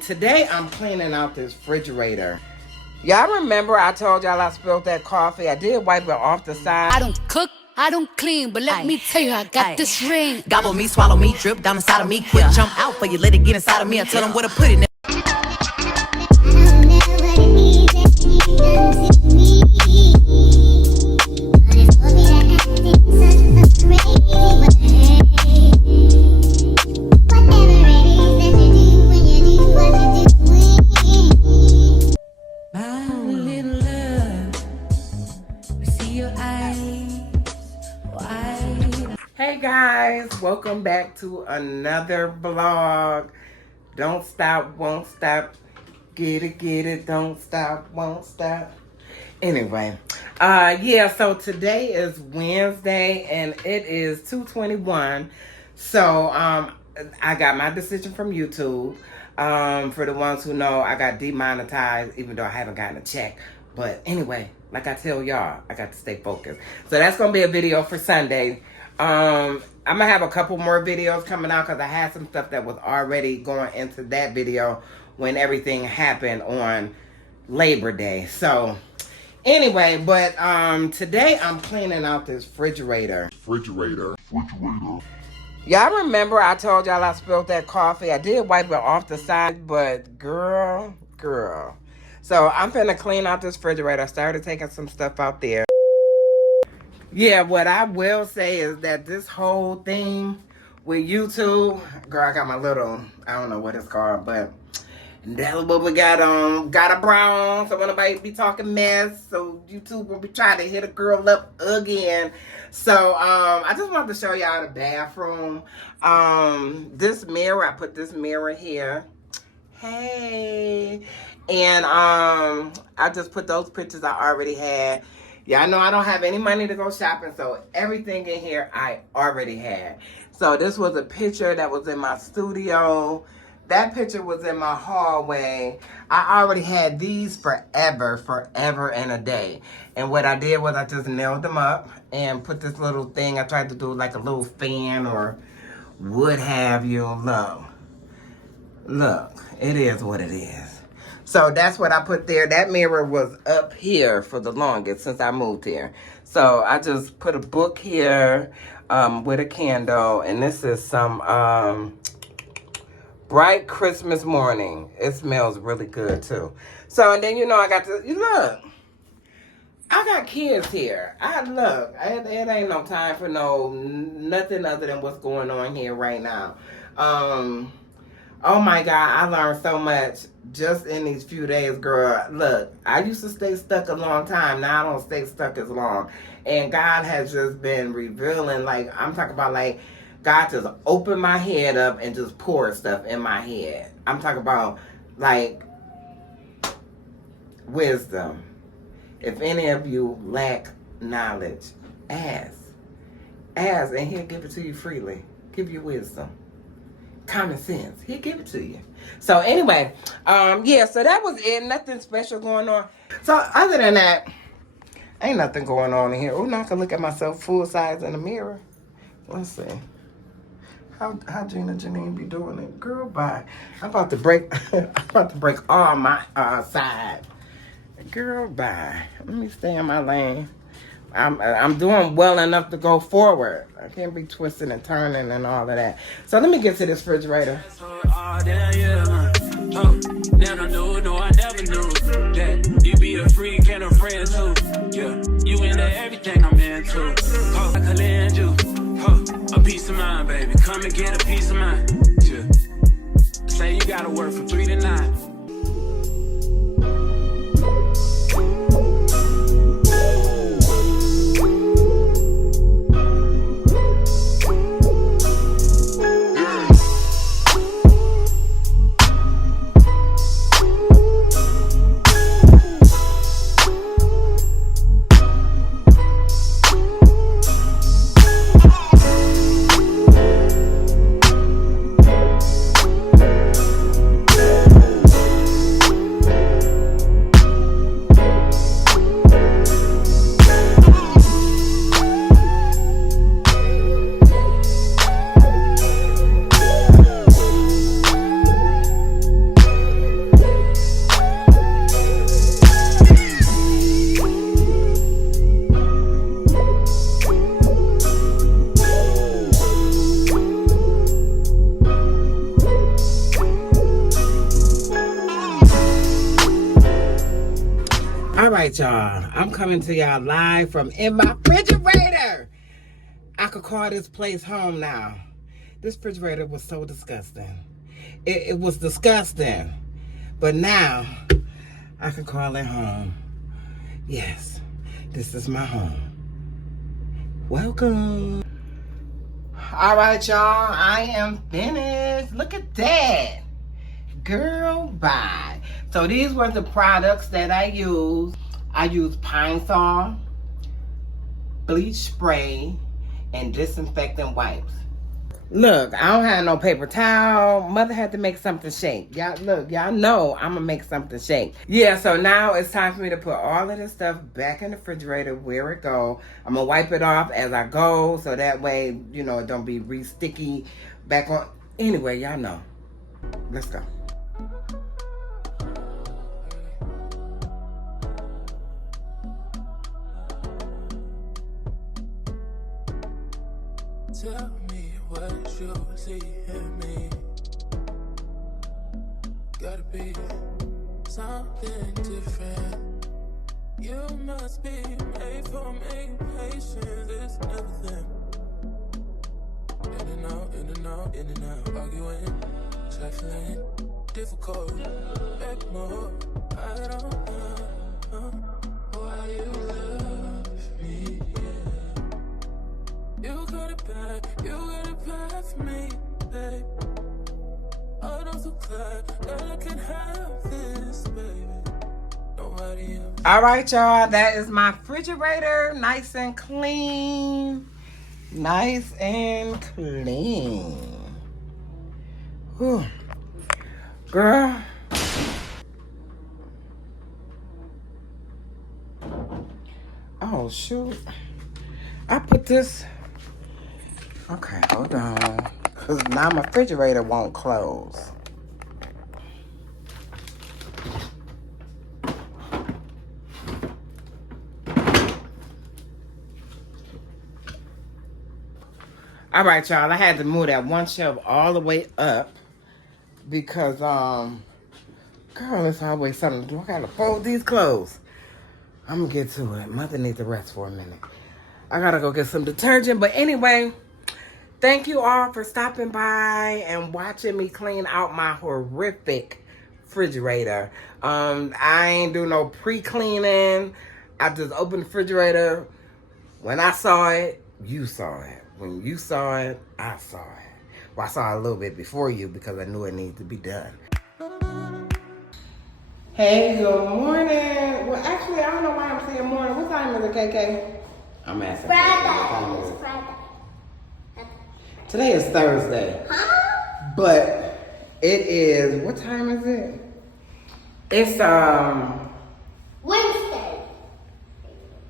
Today I'm cleaning out this refrigerator. Y'all remember I told y'all I spilled that coffee? I did wipe it off the side. I don't cook, I don't clean, but let me tell you, I got this ring. Gobble me, swallow me, drip down inside of me. Quick jump out for you, let it get inside of me. I tell them where to put it. Hey guys, welcome back to another vlog. Don't stop, won't stop. Get it, don't stop, won't stop. Anyway, yeah, so today is Wednesday and it is 2:21. So I got my decision from YouTube. For the ones who know, I got demonetized even though I haven't gotten a check. But anyway, like I tell y'all, I got to stay focused. So that's gonna be a video for Sunday. I'm gonna have a couple more videos coming out because I had some stuff that was already going into that video when everything happened on Labor Day. So anyway, but today I'm cleaning out this refrigerator. Y'all remember I told y'all I spilled that coffee? I did wipe it off the side, but girl. So I'm finna clean out this refrigerator. I started taking some stuff out there. Yeah, what I will say is that this whole thing with YouTube, girl, I got my little, I don't know what it's called, but that's what we got on. Got a bra on, so when nobody be talking mess, so YouTube will be trying to hit a girl up again. So I just wanted to show y'all the bathroom. This mirror, I put this mirror here. Hey. And I just put those pictures I already had. Y'all know I don't have any money to go shopping, so everything in here I already had. So this was a picture that was in my studio. That picture was in my hallway. I already had these forever and a day. And what I did was I just nailed them up and put this little thing. I tried to do like a little fan or what have you. Look, it is what it is. So that's what I put there. That mirror was up here for the longest since I moved here. So I just put a book here with a candle. And this is some Bright Christmas Morning. It smells really good too. So, and then, you know, I got to, look. I got kids here. It ain't no time for nothing other than what's going on here right now. Oh my God, I learned so much just in these few days, girl. Look, I used to stay stuck a long time. Now I don't stay stuck as long. And God has just been revealing, like, I'm talking about, like, God just opened my head up and just poured stuff in my head. I'm talking about, like, wisdom. If any of you lack knowledge, ask. Ask, and He'll give it to you freely. Give you wisdom. Common sense. He'll give it to you. So anyway, yeah, so that was it. Nothing special going on. So other than that, ain't nothing going on in here. Oh, now I can look at myself full size in the mirror. Let's see. How Gina Janine be doing it? Girl, bye. I'm about to break all my side. Girl, bye. Let me stay in my lane. I'm doing well enough to go forward. I can't be twisting and turning and all of that. So let me get to this refrigerator. I never knew that you be a freak and a friend too. Yeah, you into everything I'm into. I could lend you a piece of mind, baby. Come and get a piece of mind. Yeah. Say you gotta work from 3 to 9. All right, y'all. I'm coming to y'all live from in my refrigerator. I could call this place home now. This refrigerator was so disgusting. It was disgusting. But now, I can call it home. Yes, this is my home. Welcome. All right, y'all. I am finished. Look at that. Girl, bye. So these were the products that I used. I used Pine Sol, bleach spray, and disinfectant wipes. Look, I don't have no paper towel. Mother had to make something shake. Y'all, look, y'all know I'm gonna make something shake. Yeah, so now it's time for me to put all of this stuff back in the refrigerator where it go. I'm gonna wipe it off as I go, so that way, you know, it don't be re-sticky back on. Anyway, y'all know. Let's go. Tell me what you see in me. Gotta be something different. You must be made for me. Patience is everything. In and out, in and out, in and out. Arguing, trifling, difficult. Beg more. I don't know why you love me. You got it bad for me, babe. I don't so glad that I can have this, baby. Nobody else. All right, y'all. That is my refrigerator. Nice and clean. Nice and clean. Whew. Girl. Oh, shoot. I put this... Okay, hold on. Because now my refrigerator won't close. All right, y'all. I had to move that one shelf all the way up. Because, girl, it's always something to do. I gotta fold these clothes. I'm gonna get to it. Mother needs to rest for a minute. I gotta go get some detergent. But anyway... Thank you all for stopping by and watching me clean out my horrific refrigerator. I ain't do no pre-cleaning. I just opened the refrigerator. When I saw it, you saw it. When you saw it, I saw it. Well, I saw it a little bit before you because I knew it needed to be done. Hey, good morning. Well, actually, I don't know why I'm saying morning. What time is it, KK? I'm asking. Friday. It's Friday. Today is Thursday. Huh? But it is, what time is it? It's Wednesday.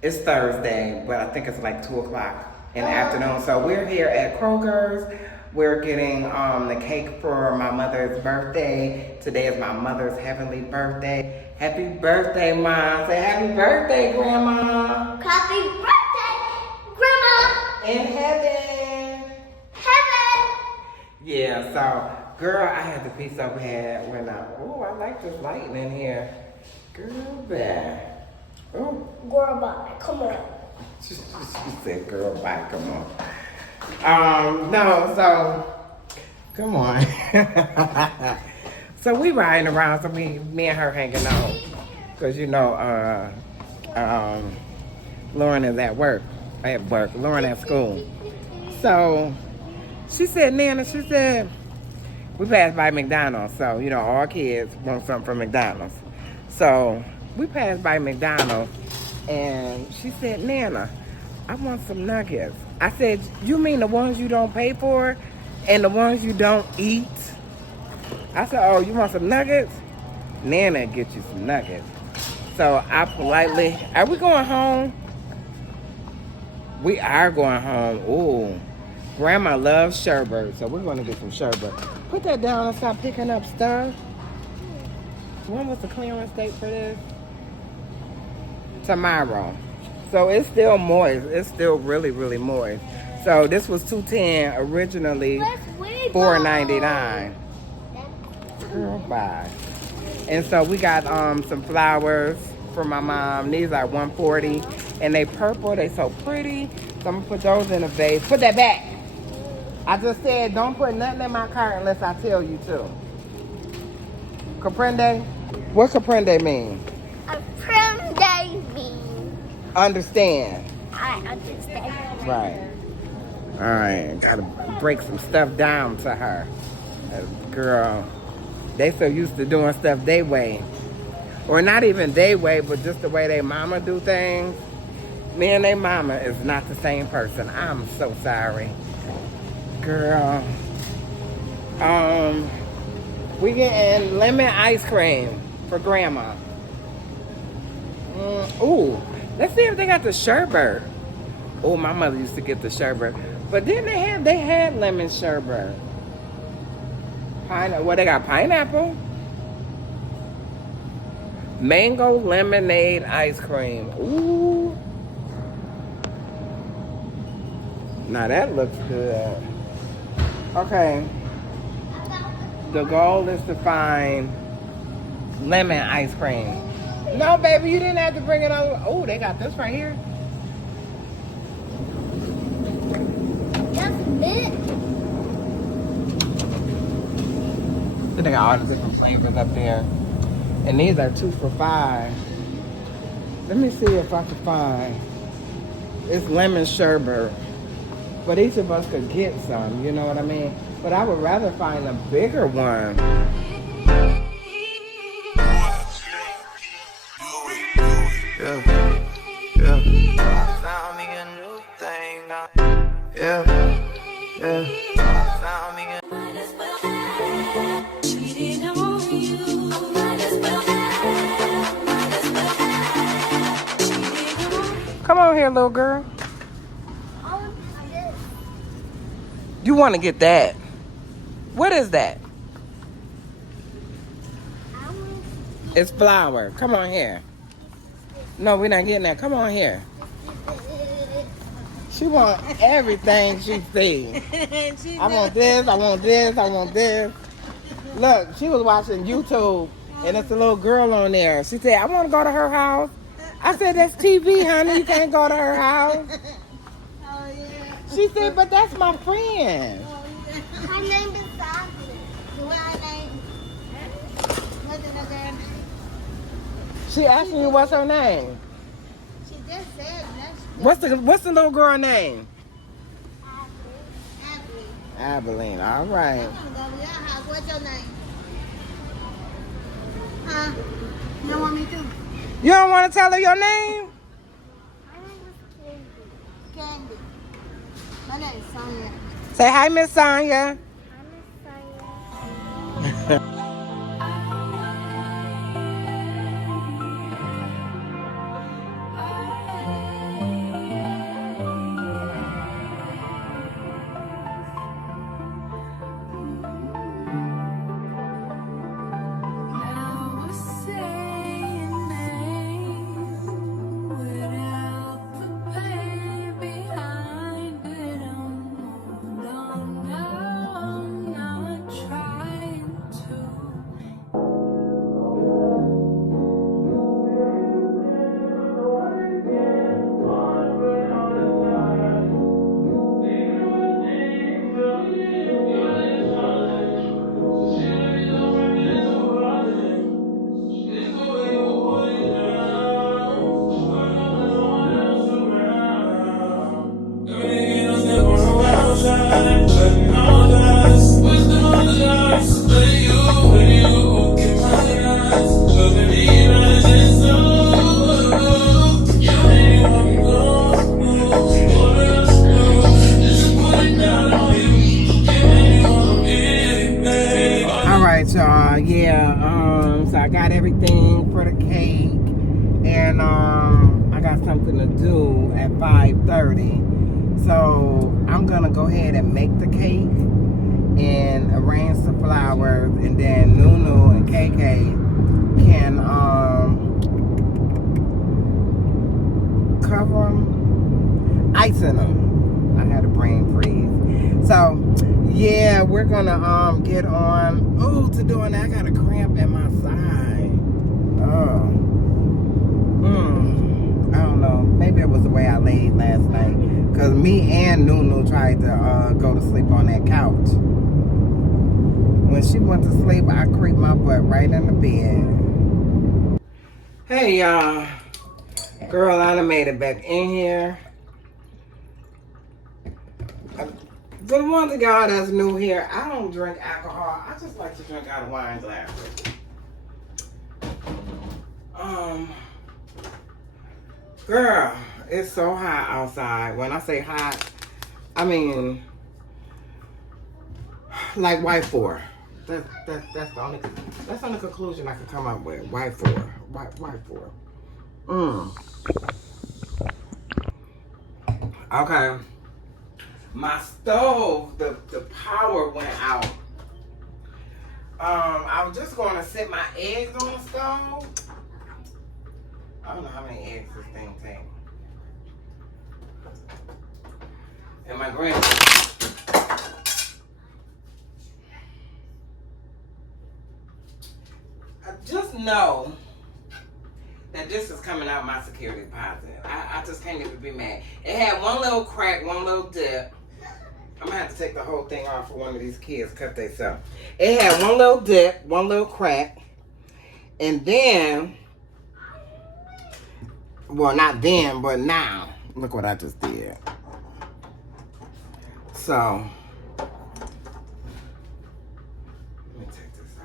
It's Thursday, but I think it's like 2 o'clock in the afternoon. So we're here at Kroger's. We're getting the cake for my mother's birthday. Today is my mother's heavenly birthday. Happy birthday, Mom. Say happy birthday, Grandma. Happy birthday, Grandma. In heaven. Yeah, so, girl, I had to pee so bad when I like this lighting in here. Girl, bad. Oh. Girl, bye. Come on. She said, girl, bye, come on. No, so, come on. So, we riding around, so me and her hanging out. Because, you know, Lauren is at work. Lauren at school. So... She said, Nana, she said, we passed by McDonald's. So, you know, all kids want something from McDonald's. So, we passed by McDonald's. And she said, Nana, I want some nuggets. I said, you mean the ones you don't pay for and the ones you don't eat? I said, oh, you want some nuggets? Nana get you some nuggets. So, I politely, are we going home? We are going home. Ooh. Grandma loves sherbet, so we're going to get some sherbet. Put that down and stop picking up stuff. When was the clearance date for this? Tomorrow. So it's still moist. It's still really, really moist. So this was $2.10 originally, $4.99. Girl, bye. And so we got some flowers for my mom. These are $140, and they purple. They so pretty. So I'm gonna put those in a vase. Put that back. I just said don't put nothing in my cart unless I tell you to. Comprende? What comprende mean? A prom day means. Understand. I understand. Right. All right. Gotta break some stuff down to her. Girl, they so used to doing stuff they way. Or not even they way, but just the way they mama do things. Me and they mama is not the same person. I'm so sorry. Girl. We getting lemon ice cream for grandma. Ooh, let's see if they got the sherbet. Oh, my mother used to get the sherbet. But then they had lemon sherbet. What, they got pineapple? Mango lemonade ice cream. Ooh. Now that looks good. Okay. The goal is to find lemon ice cream. No, baby, you didn't have to bring it over. Oh, they got this right here. That's it. They got all the different flavors up there. And these are 2 for $5. Let me see if I can find. It's lemon sherbet. But each of us could get some, you know what I mean? But I would rather find a bigger one. Yeah, yeah. Found me a new thing. Yeah, yeah. Found me a Come on here, little girl. You want to get that? What is that? It's flour. Come on here. No, we're not getting that. Come on here. She want everything she sees. I want this, I want this, I want this. Look, she was watching YouTube, and it's a little girl on there. She said, I want to go to her house. I said, that's TV, honey. You can't go to her house. She said, but that's my friend. Her name is Sophie. What's the girl name? She asking you what's her name. She just said What's the little girl name? Abilene. Abilene. All right. I want to go to your house. What's your name? Huh? You don't want me to? You don't want to tell her your name? My name is Candy. My name is Sonia. Say hi, Miss Sonia. I'm Sonia. So I got everything for the cake, and I got something to do at 5:30. So I'm gonna go ahead and make the cake and arrange the flowers, and then Nunu and KK can cover them, icing them. I had a brain freeze. So yeah, we're gonna get on to doing that. I got a cramp in my side. Oh, Me and Nunu tried to go to sleep on that couch. When she went to sleep, I creeped my butt right in the bed. Hey, y'all. Girl, I done made it back in here. For the ones of y'all that's new here, I don't drink alcohol. I just like to drink out of wine glasses. Girl, it's so hot outside. When I say hot, I mean like white 4. That's the only conclusion I can come up with. White 4. White 4. Okay. My stove, the power went out. I was just going to set my eggs on the stove. I don't know how many eggs this thing takes. And my I just know that this is coming out my security deposit. I just can't even be mad. It had one little crack, one little dip. I'm gonna have to take the whole thing off for one of these kids, cut themselves. It had one little dip, one little crack, and then, well, not then, but now, look what I just did. So, let me take this off.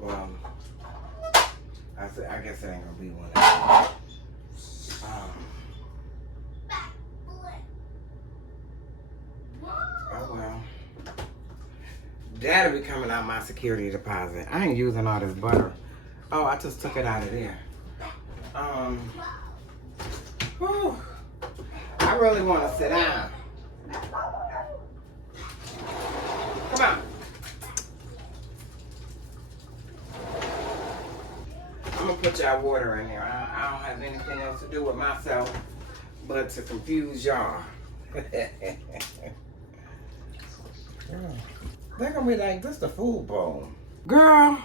Well, I guess it ain't gonna be one of them. Oh well. That'll be coming out my security deposit. I ain't using all this butter. Oh, I just took it out of there. Whew. I really want to sit down. Come on. I'm gonna put y'all water in here. I don't have anything else to do with myself but to confuse y'all. They're gonna be like, this the food bowl. Girl,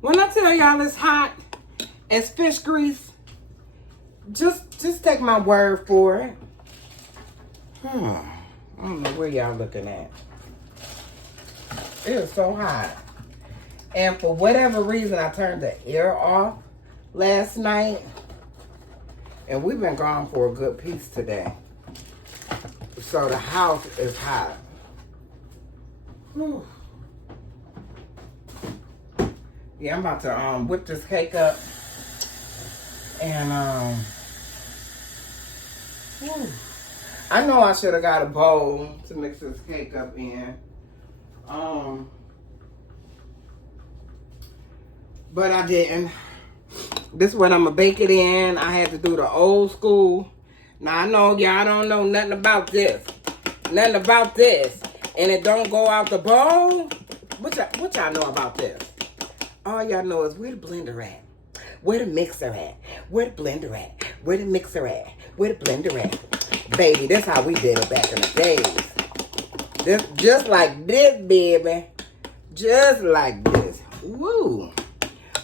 when I tell y'all it's hot as fish grease, just take my word for it. I don't know where y'all looking at. It is so hot. And for whatever reason, I turned the air off last night. And we've been gone for a good piece today. So the house is hot. Whew. Yeah, I'm about to whip this cake up. And whew. I know I should have got a bowl to mix this cake up in. But I didn't. This is what I'm gonna bake it in. I had to do the old school. Now I know y'all don't know nothing about this. Nothing about this. And it don't go out the bowl. What y'all know about this? All y'all know is where the blender at? Where the mixer at? Where the blender at? Where the mixer at? Where the blender at? Baby, that's how we did it back in the days. This, just like this, baby. Just like this. Woo.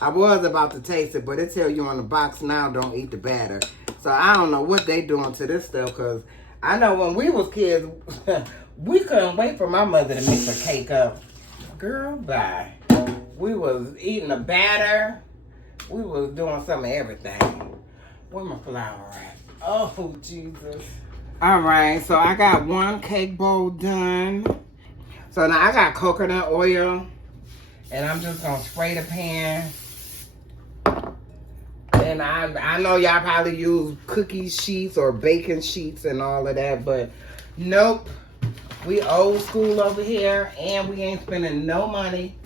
I was about to taste it, but it tell you on the box now, don't eat the batter. So I don't know what they doing to this stuff, because I know when we was kids, we couldn't wait for my mother to mix a cake up. Girl, bye. We was eating the batter. We was doing some of everything. Where my flour at? Oh, Jesus. All right, so I got one cake bowl done. So now I got coconut oil, and I'm just gonna spray the pan. And I know y'all probably use cookie sheets or baking sheets and all of that, but nope. We old school over here, and we ain't spending no money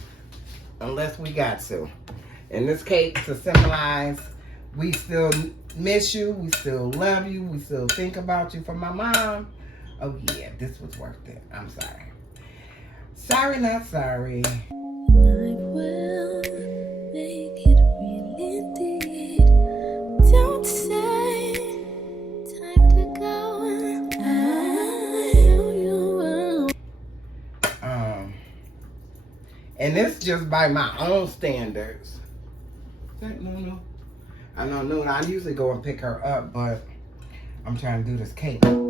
unless we got to. And this cake to symbolize we still miss you, we still love you, we still think about you. For my mom, oh yeah, this was worth it. I'm sorry. Sorry, not sorry. I will make it real. And this just by my own standards. Is that Nunu? I know Nunu. I usually go and pick her up, but I'm trying to do this cake. And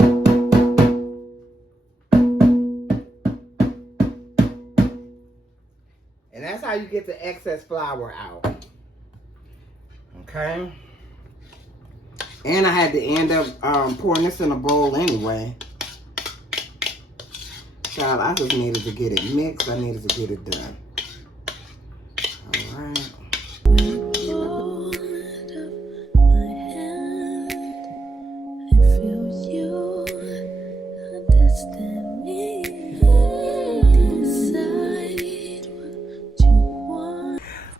that's how you get the excess flour out. Okay? And I had to end up pouring this in a bowl anyway. Child, I just needed to get it mixed. I needed to get it done. All right.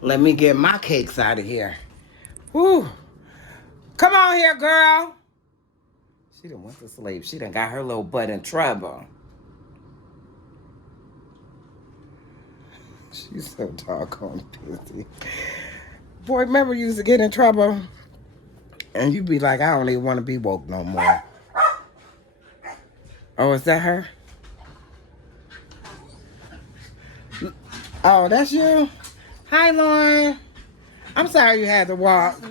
Let me get my cakes out of here. Whew. Come on here, girl. She done went to sleep. She done got her little butt in trouble. She's so doggone busy. Boy, remember you used to get in trouble? And you'd be like, I don't even want to be woke no more. Oh, is that her? Oh, that's you? Hi, Lauren. I'm sorry you had to walk.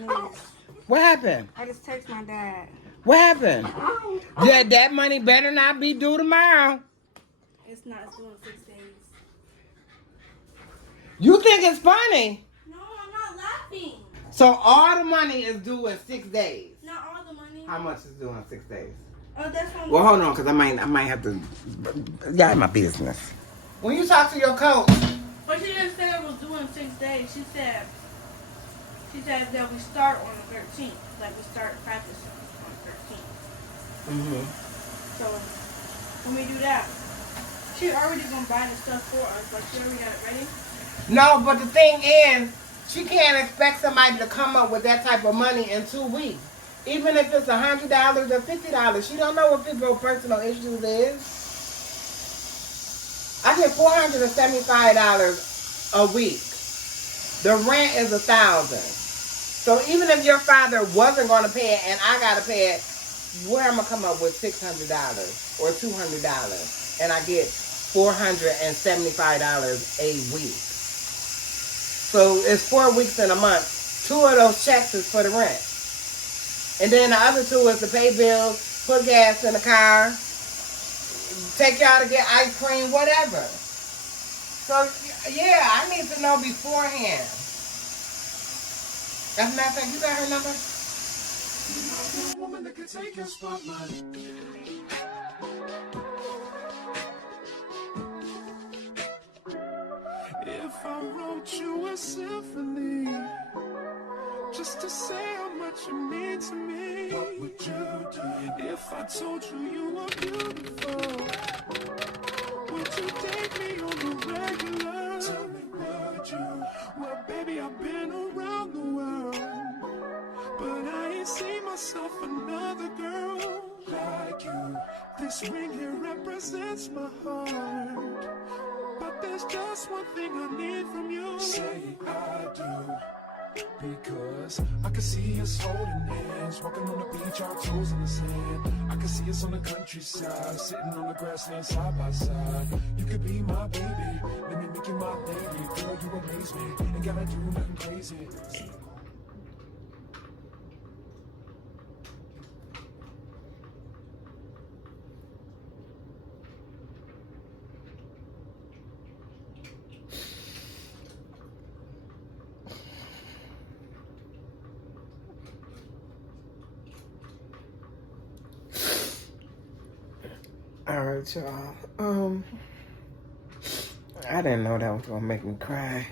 What happened? I just texted my dad. What happened? That money better not be due tomorrow. It's not. It's due in 6 days. You think it's funny? No, I'm not laughing. So all the money is due in 6 days. Not all the money. How much is due in 6 days? Oh, that's one. Well, hold on, because I might have to. Y'all in my business. When you talk to your coach. But she didn't say it was due in 6 days. She said that we start on the 13th. Like we start practicing on the 13th. Mm-hmm. So when we do that, she already gonna buy the stuff for us. Like she already got it ready. No, but the thing is, she can't expect somebody to come up with that type of money in 2 weeks. Even if it's $100 or $50, she don't know what people's personal issues is. I get $475 a week. The rent is $1,000. So even if your father wasn't going to pay it and I got to pay it, where am I come up with $600 or $200? And I get $475 a week. So it's 4 weeks in a month. 2 of those checks is for the rent. And then the other 2 is to pay bills, put gas in the car, take y'all to get ice cream, whatever. So, yeah, I need to know beforehand. As a matter of fact, you got her number? Woman that can take your spotlight. If I wrote you a symphony, just to say how much you mean to me, what would you do? If I told you you were beautiful, would you take me on the regular? Tell me, would you? Well, baby, I've been around the world, but I ain't seen myself another girl like you. This ring here represents my heart, but there's just one thing I need from you. Say I do. Because I can see us holding hands, walking on the beach, our toes in the sand. I can see us on the countryside, sitting on the grassland side by side. You could be my baby, let me make you my lady. Girl, you amaze me, ain't gotta do nothing crazy. All right, y'all. I didn't know that was gonna make me cry.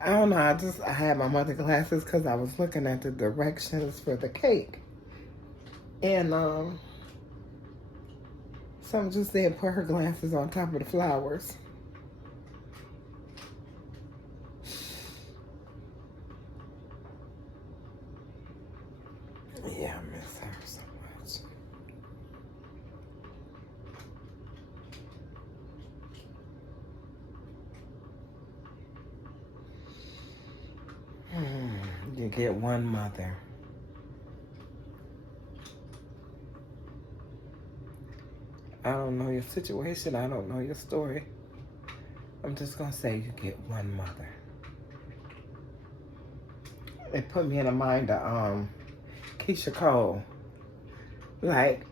I don't know. I had my mother glasses because I was looking at the directions for the cake, and something just said put her glasses on top of the flowers. Yeah, I miss her so much. You get one mother. I don't know your situation. I don't know your story. I'm just gonna say you get one mother. It put me in the mind of Keisha Cole. Like,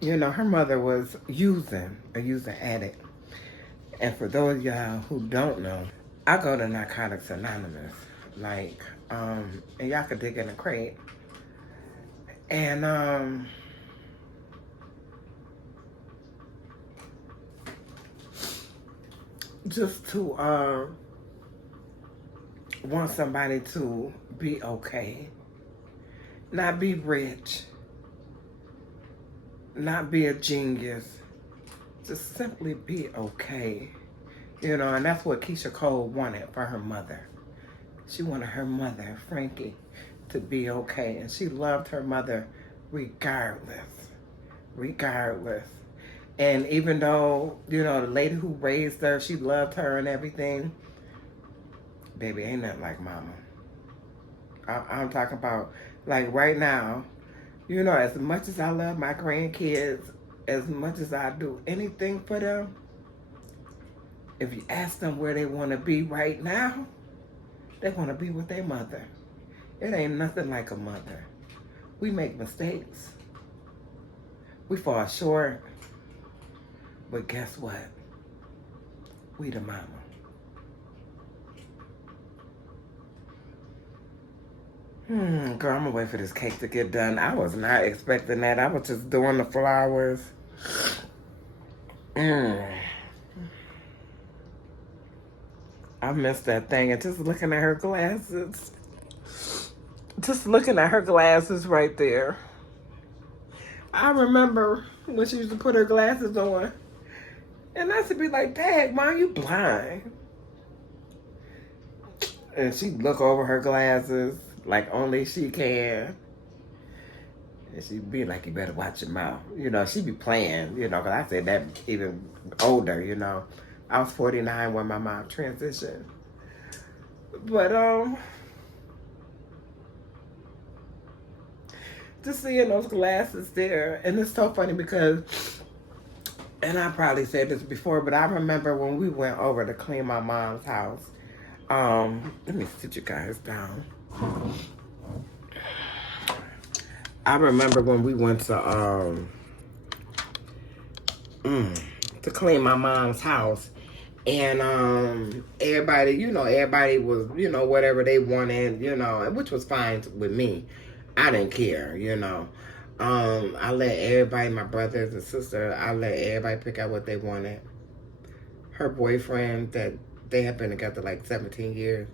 you know, her mother was a using addict. And for those of y'all who don't know, I go to Narcotics Anonymous. Like, and y'all could dig in a crate. And just to want somebody to be okay. Not be rich. Not be a genius. Just simply be okay. You know, and that's what Keisha Cole wanted for her mother. She wanted her mother, Frankie, to be okay. And she loved her mother regardless. Regardless. And even though, you know, the lady who raised her, she loved her and everything, baby, ain't nothing like mama. I'm talking about, like, right now, you know, as much as I love my grandkids, as much as I do anything for them, if you ask them where they want to be right now, they want to be with their mother. It ain't nothing like a mother. We make mistakes. We fall short. But guess what? We the mama. Girl, I'm gonna wait for this cake to get done. I was not expecting that. I was just doing the flowers. I missed that thing. And just looking at her glasses. Just looking at her glasses right there. I remember when she used to put her glasses on. And I used to be like, Dad, Mom, you blind. And she'd look over her glasses like only she can. And she'd be like, you better watch your mouth. You know, she'd be playing, you know, because I said that even older, you know. I was 49 when my mom transitioned. But, just seeing those glasses there. And it's so funny because, and I probably said this before, but I remember when we went over to clean my mom's house. Let me sit you guys down. I remember when we went to clean my mom's house, and everybody, you know, everybody was, you know, whatever they wanted, you know, which was fine with me. I didn't care, you know. I let everybody, my brothers and sisters, I let everybody pick out what they wanted. Her boyfriend, that they had been together like 17 years.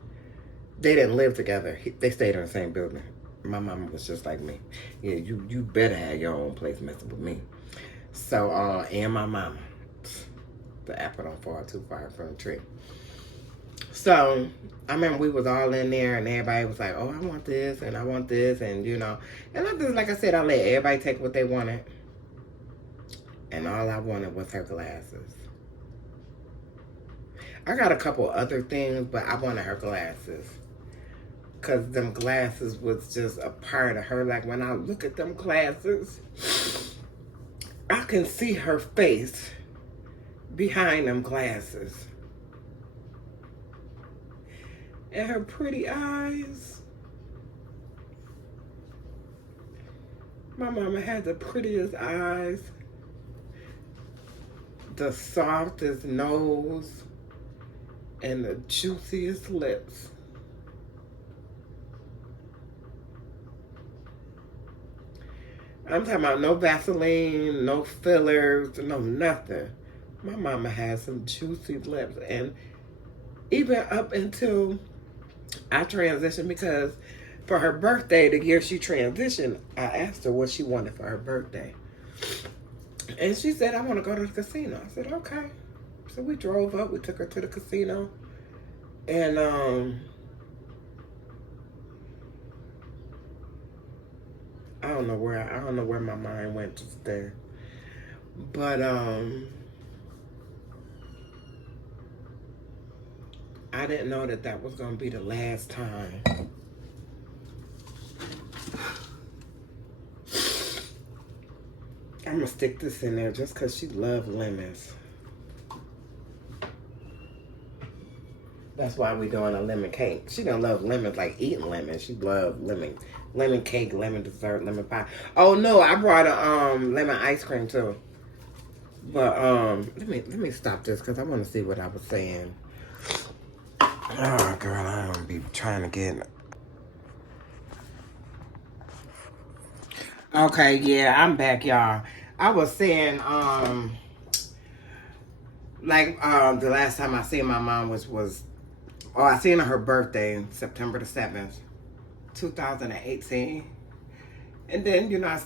They didn't live together. They stayed in the same building. My mama was just like me. Yeah, you better have your own place messing with me. So, and my mama. The apple don't fall too far from the tree. So, I remember we was all in there and everybody was like, oh, I want this and I want this and, you know. And I just, like I said, I let everybody take what they wanted. And all I wanted was her glasses. I got a couple other things, but I wanted her glasses. Because them glasses was just a part of her. Like, when I look at them glasses, I can see her face behind them glasses. And her pretty eyes. My mama had the prettiest eyes. The softest nose. And the juiciest lips. I'm talking about no Vaseline, no fillers, no nothing. My mama had some juicy lips. And even up until I transitioned, because for her birthday, the year she transitioned, I asked her what she wanted for her birthday. And she said, I want to go to the casino. I said, okay. So we drove up, we took her to the casino. And I don't know where my mind went just there. But I didn't know that was going to be the last time. I'm going to stick this in there just because she loved lemons. That's why we doing a lemon cake. She don't love lemons, like eating lemons. She love lemon cake, lemon dessert, lemon pie. Oh no, I brought a lemon ice cream too. But let me stop this because I want to see what I was saying. Oh girl, I don't be trying to get. Okay, yeah, I'm back, y'all. I was saying the last time I seen my mom was I seen her birthday, September the 7th, 2018. And then, you know,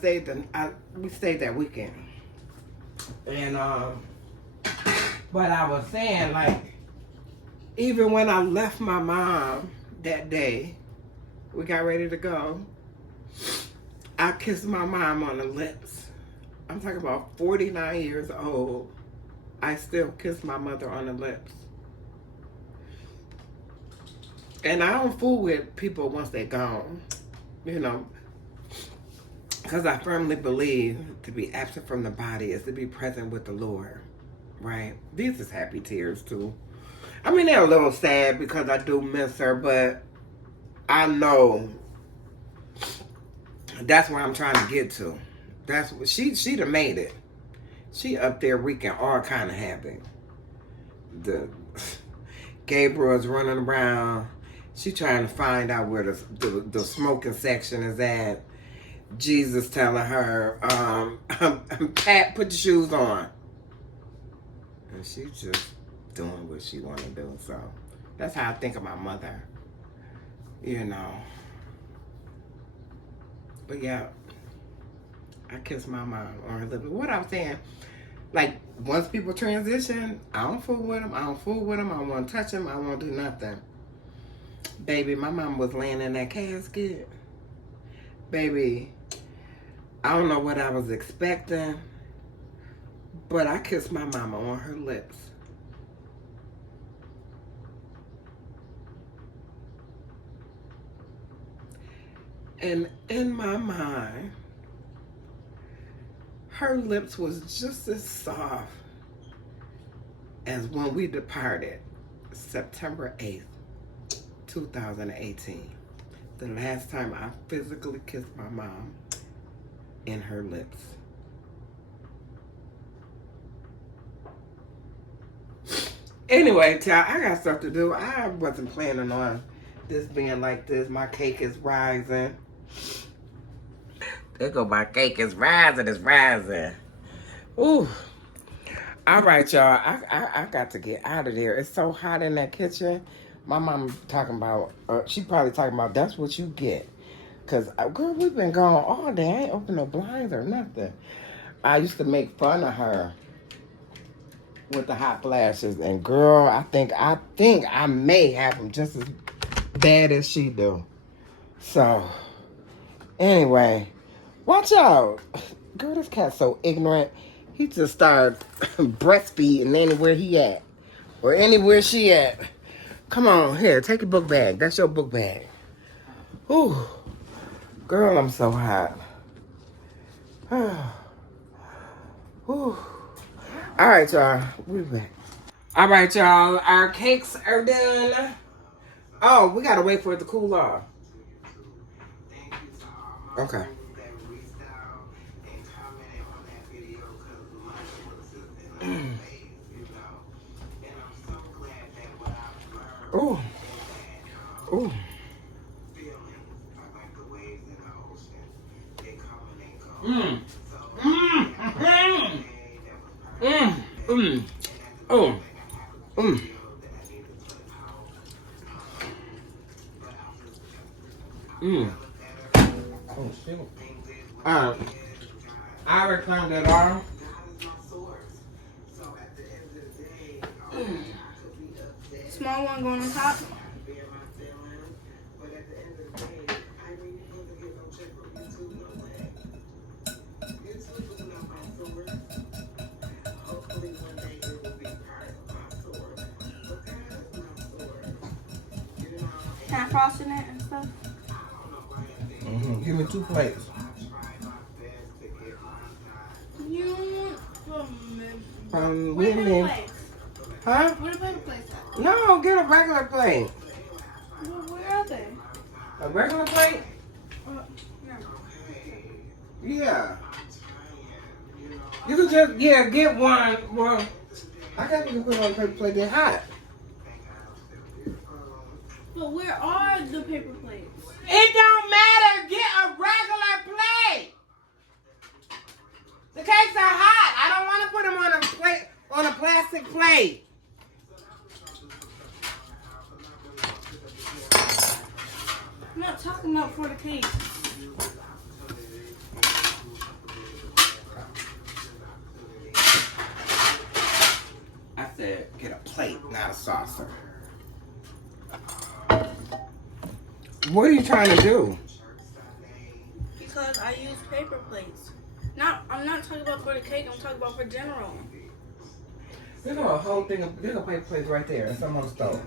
we stayed that weekend. And, but I was saying, like, even when I left my mom that day, we got ready to go, I kissed my mom on the lips. I'm talking about 49 years old. I still kiss my mother on the lips. And I don't fool with people once they're gone, you know, because I firmly believe to be absent from the body is to be present with the Lord, right? These is happy tears too. I mean, they're a little sad because I do miss her, but I know that's where I'm trying to get to. That's what she'd have made it. She up there wreaking all kind of havoc. The Gabriel's running around. She trying to find out where the smoking section is at. Jesus telling her, Pat, put your shoes on. And she just doing what she want to do. So that's how I think of my mother. You know. But yeah, I kiss my mom on her lips. What I'm saying, like, once people transition, I don't fool with them. I don't want to touch them. I don't want to do nothing. Baby, my mom was laying in that casket. Baby, I don't know what I was expecting, but I kissed my mama on her lips. And in my mind, her lips was just as soft as when we departed, September 8th, 2018. The last time I physically kissed my mom in her lips. Anyway, child, I got stuff to do. I wasn't planning on this being like this. My cake is rising. There go my cake is rising, it's rising. Ooh. All right, y'all. I got to get out of there. It's so hot in that kitchen. My mom talking about, she probably talking about, that's what you get. Because, girl, we've been gone all day. I ain't opened no blinds or nothing. I used to make fun of her with the hot flashes. And, girl, I think I may have them just as bad as she do. So, anyway, watch out. Girl, this cat's so ignorant. He just started breastfeeding anywhere he at. Or anywhere she at. Come on, here, take your book bag. That's your book bag. Ooh. Girl, I'm so hot. Ooh. All right, y'all. We're back. All right, y'all. Our cakes are done. Oh, we got to wait for it to cool off. Okay. Ooh. Ooh. Mm. Mm. Mm. Mm. Mm. Oh. Mm. Mm. Oh, shit. I reclined it all. Small one going on top. Can I frost in it and stuff? Mm-hmm. Give me 2 plates. You From women. Huh? Where the paper plates at? No, get a regular plate. Where are they? A regular plate? No. Yeah. You could just, get one. Well, I guess you can put it on a paper plate. They're hot. But where are the paper plates? It don't matter. Get a regular plate. The cakes are hot. I don't want to put them on a plate, on a plastic plate. I'm not talking about for the cake. I said get a plate, not a saucer. What are you trying to do? Because I use paper plates. I'm not talking about for the cake, I'm talking about for general. There's a whole thing of, there's a paper plate right there. It's on the stove.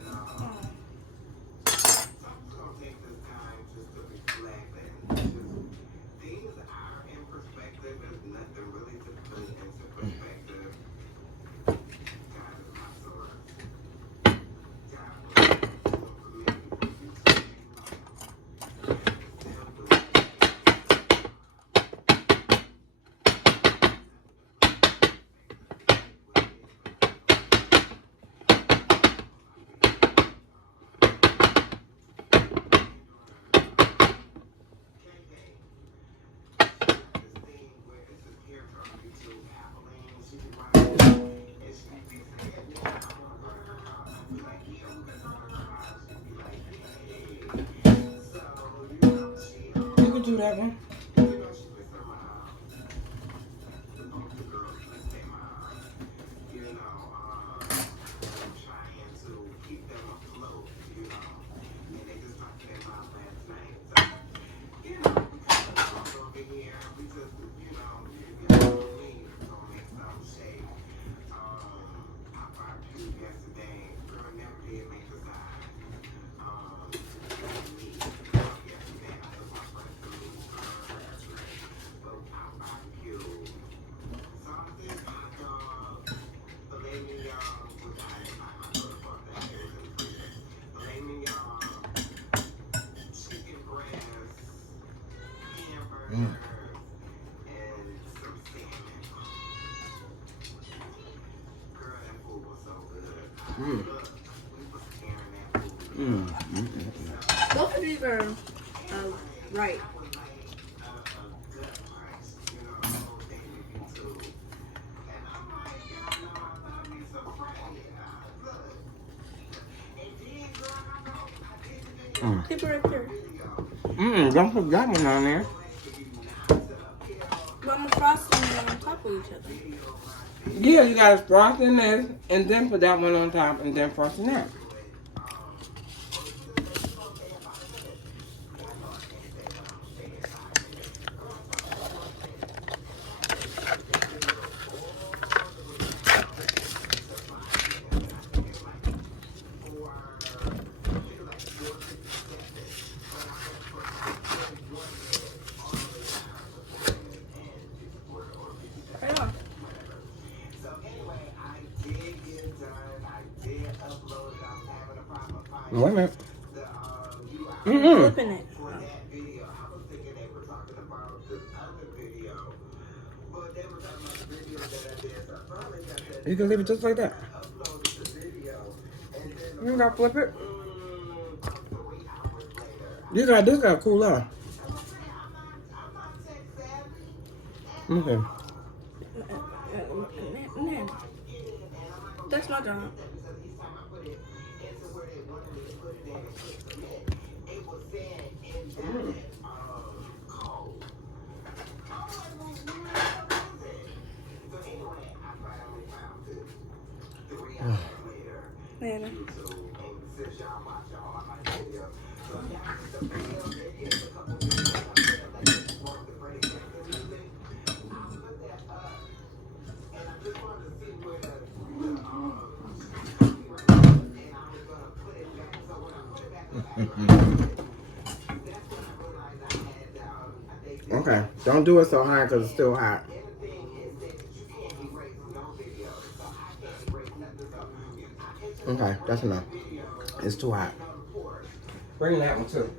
You can do that one. Both of these are right. Keep it right there. Don't put that one on there. But I'm frosting them on top of each other. Yeah, you gotta frost in this, and then put that one on top, and then frost in that. Right on. Wait a minute. Flipping it. You can leave it just like that. You ain't gotta flip it. This gotta cool off. Okay. That's my job. Man. Okay, don't do it so high because it's still hot. Okay, that's enough. It's too hot. Bring that one too.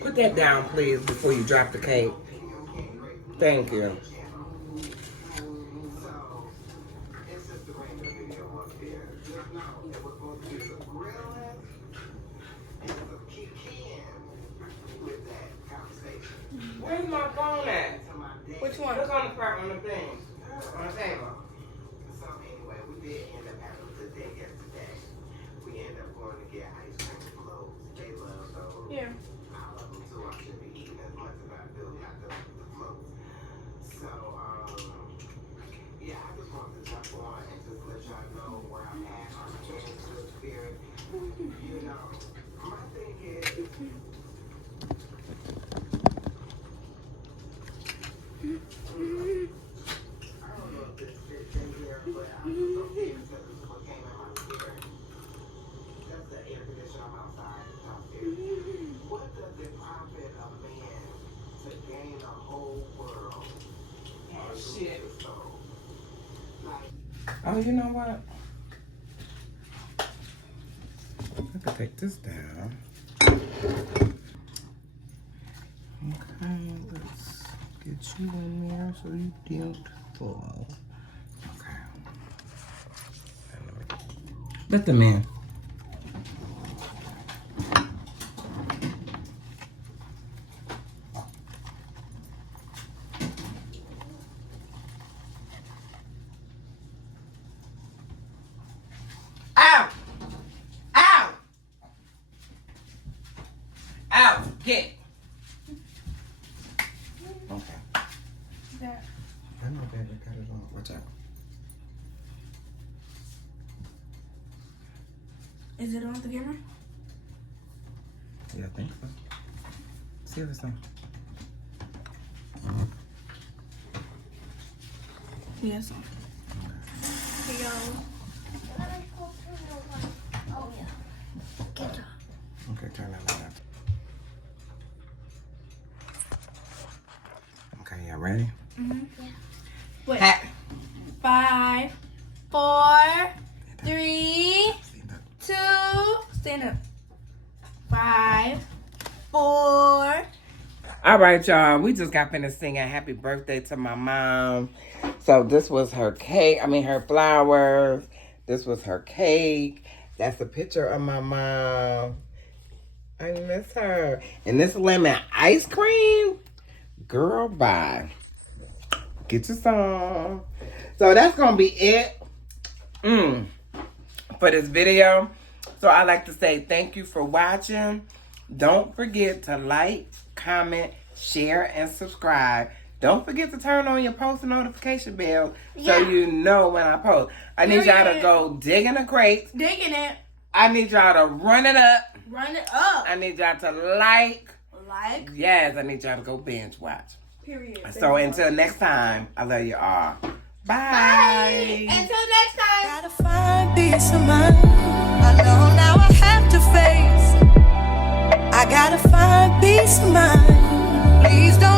Put that down, please, before you drop the cake. Thank you. Where's my phone at? Which one? Look on the front on the thing. On the table. So anyway, we did end up having a good day yesterday. We ended up going to get ice cream and floats. They love those. Yeah. I love them too. I should be eating as much as I do, not the floats. So, yeah, I just wanted to jump on and just let y'all know where I'm at on the good spirit. You know, my thing is, I don't know if this fits in here, but I'm just okay because it's what came in my spirit. That's the air conditioner outside. What does it profit a man to gain the whole world? Oh, shit. Like, Oh, you know what? I can take this down. Okay, let's get you in there so you don't fall. Okay. Let them in. Out! Out! Out! Get! Okay. That. I know, baby. Got it on. Watch out. Is it on the camera? Yeah, I think so. See if it's on. Yeah, it's on. Here y'all. Oh, yeah. Good job. Okay, turn that light up. Okay, y'all ready? Wait. Hat. 5, 4, 3, Stand up. 2. Stand up. 5, 4. All right, y'all. We just got finished singing happy birthday to my mom. So this was her cake. I mean, her flowers. This was her cake. That's a picture of my mom. I miss her. And this lemon ice cream. Girl, bye. Get you some. So that's going to be it for this video. So I'd like to say thank you for watching. Don't forget to like, comment, share, and subscribe. Don't forget to turn on your post notification bell so you know when I post. I need y'all to go dig in the crates. Digging it. I need y'all to run it up. Run it up. I need y'all to like. Like. Yes, I need y'all to go binge watch. Period. So until next time, I love you all. Bye. Bye. Until next time. Gotta find peace of mind. I know now I have to face. I gotta find peace of mind. Please don't